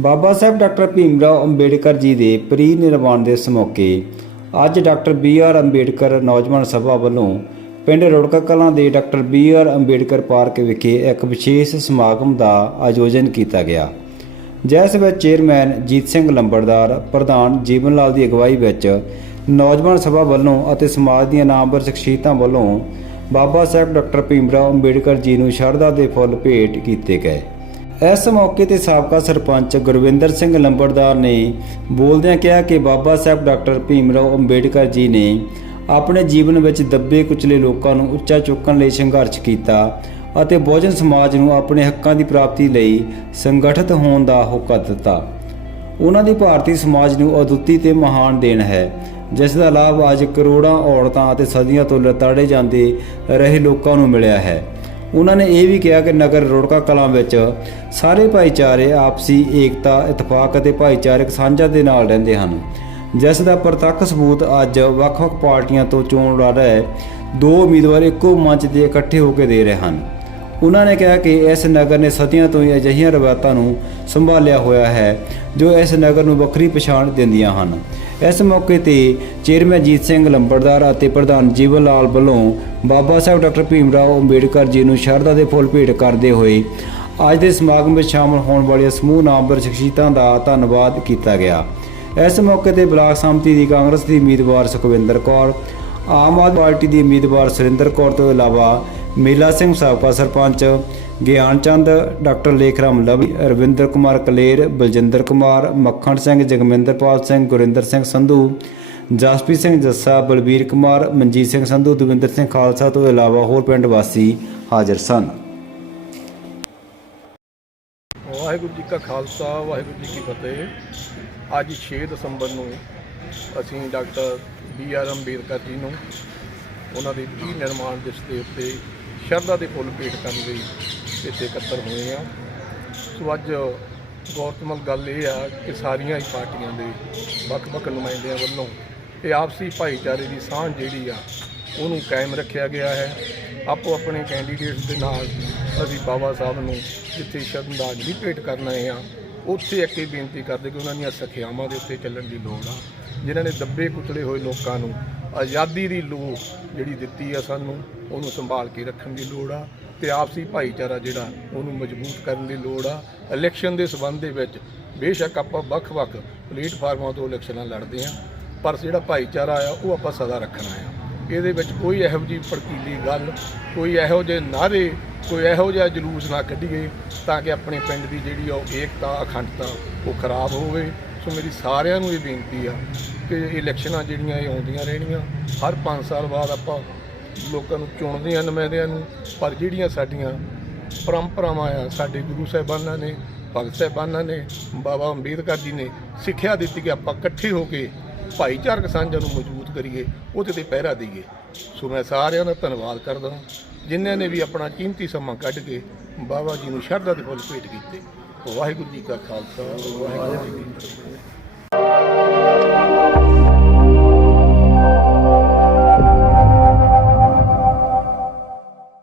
ਬਾਬਾ Sahib doctor Bhim Rao Ambedkar ji ਦੇ pre ਨਿਰਵਾਣ ਦਿਵਸ ਮੌਕੇ ਅੱਜ ਡਾਕਟਰ ਬੀ ਆਰ ਅੰਬੇਡਕਰ ਨੌਜਵਾਨ ਸਭਾ ਵੱਲੋਂ ਪਿੰਡ ਰੁੜਕਾ ਕਲਾਂ ਦੇ doctor B R Ambedkar park ਵਿਖੇ ਇੱਕ ਵਿਸ਼ੇਸ਼ ਸਮਾਗਮ ਦਾ ਆਯੋਜਨ ਕੀਤਾ ਗਿਆ, ਜਿਸ ਵਿੱਚ ਚੇਅਰਮੈਨ ਜੀਤ ਸਿੰਘ ਲੰਬੜਦਾਰ, ਪ੍ਰਧਾਨ ਜੀਵਨ ਲਾਲ ਦੀ ਅਗਵਾਈ ਵਿੱਚ ਨੌਜਵਾਨ ਸਭਾ ਵੱਲੋਂ ਅਤੇ ਸਮਾਜ ਦੀਆਂ ਨਾਮਵਰ ਸ਼ਖਸੀਅਤਾਂ ਵੱਲੋਂ ਬਾਬਾ ਸਾਹਿਬ ਡਾਕਟਰ ਭੀਮ ਰਾਓ ਅੰਬੇਡਕਰ ਜੀ ਨੂੰ ਸ਼ਰਧਾ ਦੇ ਫੁੱਲ ਭੇਟ ਕੀਤੇ ਗਏ। ਇਸ ਮੌਕੇ ਤੇ ਸਾਬਕਾ ਸਰਪੰਚ ਗੁਰਵਿੰਦਰ ਸਿੰਘ ਲੰਬੜਦਾਰ ਨੇ ਬੋਲਦਿਆਂ ਕਿਹਾ ਕਿ ਬਾਬਾ ਸਾਹਿਬ ਡਾਕਟਰ ਭੀਮ ਰਾਓ ਅੰਬੇਡਕਰ ਜੀ ਨੇ ਆਪਣੇ ਜੀਵਨ ਵਿੱਚ ਦੱਬੇ ਕੁਚਲੇ ਲੋਕਾਂ ਨੂੰ ਉੱਚਾ ਚੁੱਕਣ ਲਈ ਸੰਘਰਸ਼ ਕੀਤਾ ਅਤੇ ਬਹੁਜਨ ਸਮਾਜ ਨੂੰ ਆਪਣੇ ਹੱਕਾਂ ਦੀ ਪ੍ਰਾਪਤੀ ਲਈ ਸੰਗਠਿਤ ਹੋਣ ਦਾ ਹੋਕਾ ਦਿੱਤਾ। ਉਹਨਾਂ ਦੀ ਭਾਰਤੀ ਸਮਾਜ ਨੂੰ ਅਦੁੱਤੀ ਤੇ ਮਹਾਨ ਦੇਣ ਹੈ, ਜਿਸ ਦਾ ਲਾਭ ਅੱਜ ਕਰੋੜਾਂ ਔਰਤਾਂ ਅਤੇ ਸਦੀਆਂ ਤੋਂ ਲਤਾੜੇ ਜਾਂਦੇ ਰਹੇ ਲੋਕਾਂ ਨੂੰ ਮਿਲਿਆ ਹੈ। ਉਹਨਾਂ ਨੇ ਇਹ ਵੀ ਕਿਹਾ ਕਿ ਨਗਰ ਰੋੜਕਾ ਕਲਾਂ ਵਿੱਚ ਸਾਰੇ ਭਾਈਚਾਰੇ, ਆਪਸੀ ਏਕਤਾ, ਇਤਫਾਕ ਅਤੇ ਭਾਈਚਾਰਕ ਸਾਂਝਾ ਦੇ ਨਾਲ ਰਹਿੰਦੇ ਹਨ। ਜਿਸ ਦਾ ਪ੍ਰਤੱਖ ਸਬੂਤ ਅੱਜ ਵੱਖ-ਵੱਖ ਪਾਰਟੀਆਂ ਤੋਂ ਚੋਣ ਲੜ ਰਹੇ ਦੋ ਉਮੀਦਵਾਰ ਇੱਕੋ ਮੰਚ ਤੇ ਇਕੱਠੇ ਹੋ ਕੇ ਦੇ ਰਹੇ ਹਨ। ਉਹਨਾਂ ਨੇ ਕਿਹਾ ਕਿ ਇਸ ਨਗਰ ਨੇ ਸਦੀਆਂ ਤੋਂ ਹੀ ਅਜਿਹੀਆਂ ਰਵਾਇਤਾਂ ਨੂੰ ਸੰਭਾਲਿਆ ਹੋਇਆ ਹੈ, ਜੋ ਇਸ ਨਗਰ ਨੂੰ ਵੱਖਰੀ ਪਛਾਣ ਦਿੰਦੀਆਂ ਹਨ। ਇਸ ਮੌਕੇ ਤੇ ਚੇਅਰਮੈਨ ਜੀਤ ਸਿੰਘ ਲੰਬੜਦਾਰ ਅਤੇ ਪ੍ਰਧਾਨ ਜੀਵਨ ਲਾਲ ਵੱਲੋਂ ਬਾਬਾ ਸਾਹਿਬ ਡਾਕਟਰ ਭੀਮ ਰਾਓ ਅੰਬੇਡਕਰ ਜੀ ਨੂੰ ਸ਼ਰਧਾ ਦੇ ਫੁੱਲ ਭੇਟ ਕਰਦੇ ਹੋਏ ਅੱਜ ਦੇ ਸਮਾਗਮ ਵਿੱਚ ਸ਼ਾਮਲ ਹੋਣ ਵਾਲੀਆਂ ਸਮੂਹ ਨਾਮਵਰ ਸ਼ਖਸੀਅਤਾਂ ਦਾ ਧੰਨਵਾਦ ਕੀਤਾ ਗਿਆ। ਇਸ ਮੌਕੇ ਤੇ ਬਲਾਕ ਸੰਮਤੀ ਦੀ ਕਾਂਗਰਸ ਦੀ ਉਮੀਦਵਾਰ ਸੁਖਵਿੰਦਰ ਕੌਰ, ਆਮ ਆਦਮੀ ਪਾਰਟੀ ਦੀ ਉਮੀਦਵਾਰ ਸੁਰਿੰਦਰ ਕੌਰ ਤੋਂ ਇਲਾਵਾ ਮੇਲਾ ਸਿੰਘ ਸਾਬਕਾ ਸਰਪੰਚ ਗਿਆਨ ਚੰਦ ਡਾਕਟਰ ਲੇਖਰਾਮ ਲਵੀ, ਰਵਿੰਦਰ ਕੁਮਾਰ ਕਲੇਰ, ਬਲਜਿੰਦਰ ਕੁਮਾਰ, ਮੱਖਣ ਸਿੰਘ, ਜਗਮਿੰਦਰਪਾਲ ਸਿੰਘ, ਗੁਰਿੰਦਰ ਸਿੰਘ ਸੰਧੂ, ਜਸਪ੍ਰੀਤ ਸਿੰਘ ਜੱਸਾ, ਬਲਬੀਰ ਕੁਮਾਰ, ਮਨਜੀਤ ਸਿੰਘ ਸੰਧੂ, ਦਵਿੰਦਰ ਸਿੰਘ ਖਾਲਸਾ ਤੋਂ ਇਲਾਵਾ ਹੋਰ ਪਿੰਡ ਵਾਸੀ ਹਾਜ਼ਰ ਸਨ। ਵਾਹਿਗੁਰੂ ਜੀ ਕਾ ਖਾਲਸਾ, ਵਾਹਿਗੁਰੂ ਜੀ ਕੀ ਫਤਿਹ। ਅੱਜ 6 ਦਸੰਬਰ ਨੂੰ ਅਸੀਂ doctor B R Ambedkar ji ਨੂੰ, ਉਹਨਾਂ ਦੇ ਪ੍ਰੀ ਨਿਰਮਾਣ ਦਿਵਸ ਦੇ ਉੱਤੇ ਸ਼ਰਧਾ ਦੇ ਫੁੱਲ ਭੇਟ ਕਰਨ ਲਈ ਇੱਥੇ ਇਕੱਤਰ ਹੋਏ ਆ। ਸੋ ਅੱਜ ਗੌਰਤਮਲ ਗੱਲ ਇਹ ਆ ਕਿ ਸਾਰੀਆਂ ਹੀ ਪਾਰਟੀਆਂ ਦੇ ਵੱਖ-ਵੱਖ ਨੁਮਾਇੰਦਿਆਂ ਵੱਲੋਂ ਇਹ ਆਪਸੀ ਭਾਈਚਾਰੇ ਦੀ ਸਾਂਝ ਜਿਹੜੀ ਆ, ਉਹਨੂੰ ਕਾਇਮ ਰੱਖਿਆ ਗਿਆ ਹੈ। ਆਪੋ ਆਪਣੇ ਕੈਂਡੀਡੇਟਸ ਦੇ ਨਾਲ ਅਸੀਂ ਬਾਬਾ ਸਾਹਿਬ ਨੂੰ ਜਿੱਥੇ ਸ਼ਰਧਾਂਜਲੀ ਭੇਟ ਕਰਨ ਆਏ ਆ, ਉੱਥੇ ਇੱਕ ਹੀ ਬੇਨਤੀ ਕਰਦੇ ਕਿ ਉਹਨਾਂ ਦੀਆਂ ਸਖਿਆਵਾਂ ਦੇ ਉੱਤੇ ਚੱਲਣ ਦੀ ਲੋੜ ਆ। ਜਿਨ੍ਹਾਂ ਨੇ ਦੱਬੇ ਕੁਚਲੇ ਹੋਏ ਲੋਕਾਂ ਨੂੰ ਆਜ਼ਾਦੀ ਦੀ ਲੋੜ ਜਿਹੜੀ ਦਿੱਤੀ ਆ ਸਾਨੂੰ, ਉਹਨੂੰ ਸੰਭਾਲ ਕੇ ਰੱਖਣ ਦੀ ਲੋੜ ਆ। ਤੇ ਆਪਸੀ ਭਾਈਚਾਰਾ ਜਿਹੜਾ ਉਹਨੂੰ ਮਜ਼ਬੂਤ ਕਰਨ ਦੀ ਲੋੜ ਆ। ਇਲੈਕਸ਼ਨ ਦੇ ਸਬੰਧ ਦੇ ਵਿੱਚ ਬੇਸ਼ੱਕ ਆਪਾਂ ਵੱਖ-ਵੱਖ ਪਲੇਟਫਾਰਮਾਂ ਤੋਂ ਇਲੈਕਸ਼ਨਾਂ ਲੜਦੇ ਆ ਪਰ ਜਿਹੜਾ ਭਾਈਚਾਰਾ ਆ, ਉਹ ਆਪਾਂ ਸਦਾ ਰੱਖਣਾ ਆ। ਇਹਦੇ ਵਿੱਚ ਕੋਈ ਇਹੋ ਜਿਹੀ ਭੜਕੀਲੀ ਗੱਲ, ਕੋਈ ਇਹੋ ਜਿਹੇ ਨਾਰੇ ਕੋਈ ਇਹੋ ਜਿਹਾ ਜਲੂਸ ਨਾ ਕੱਢੀਏ ਤਾਂ ਕਿ ਆਪਣੇ ਪਿੰਡ ਦੀ ਜਿਹੜੀ ਆ ਉਹ ਏਕਤਾ, ਅਖੰਡਤਾ, ਉਹ ਖਰਾਬ ਹੋਵੇ। ਸੋ ਮੇਰੀ ਸਾਰਿਆਂ ਨੂੰ ਇਹ ਬੇਨਤੀ ਆ ਕਿ ਇਲੈਕਸ਼ਨਾਂ ਜਿਹੜੀਆਂ ਇਹ ਆਉਂਦੀਆਂ ਰਹਿਣੀਆਂ, ਹਰ 5 ਸਾਲ ਬਾਅਦ ਆਪਾਂ ਲੋਕਾਂ ਨੂੰ ਚੁਣਦੇ ਆ ਨੁਮਾਇੰਦਿਆਂ ਨੂੰ, ਪਰ ਜਿਹੜੀਆਂ ਸਾਡੀਆਂ ਪਰੰਪਰਾਵਾਂ ਆ, ਸਾਡੇ ਗੁਰੂ ਸਾਹਿਬਾਨਾਂ ਨੇ, ਭਗਤ ਸਾਹਿਬਾਨਾਂ ਨੇ, ਬਾਬਾ ਅੰਬੇਦਕਰ ਜੀ ਨੇ ਸਿੱਖਿਆ ਦਿੱਤੀ ਕਿ ਆਪਾਂ ਇਕੱਠੇ ਹੋ ਕੇ ਭਾਈਚਾਰਕ ਸਾਂਝਾਂ ਨੂੰ ਮਜ਼ਬੂਤ ਕਰੀਏ, ਉਹਦੇ ਤੇ ਪਹਿਰਾ ਦਈਏ। ਸੋ ਮੈਂ ਸਾਰਿਆਂ ਦਾ ਧੰਨਵਾਦ ਕਰਦਾ ਹਾਂ, ਜਿਨ੍ਹਾਂ ਨੇ ਵੀ ਆਪਣਾ ਕੀਮਤੀ ਸਮਾਂ ਕੱਢ ਕੇ ਬਾਬਾ ਜੀ ਨੂੰ ਸ਼ਰਧਾ ਦੇ ਫੁੱਲ ਭੇਟ ਕੀਤੇ। ਵਾਹਿਗੁਰੂ ਜੀ ਕਾ ਖਾਲਸਾ, ਵਾਹਿਗੁਰੂ ਜੀ ਕੀ ਫਤਿਹ।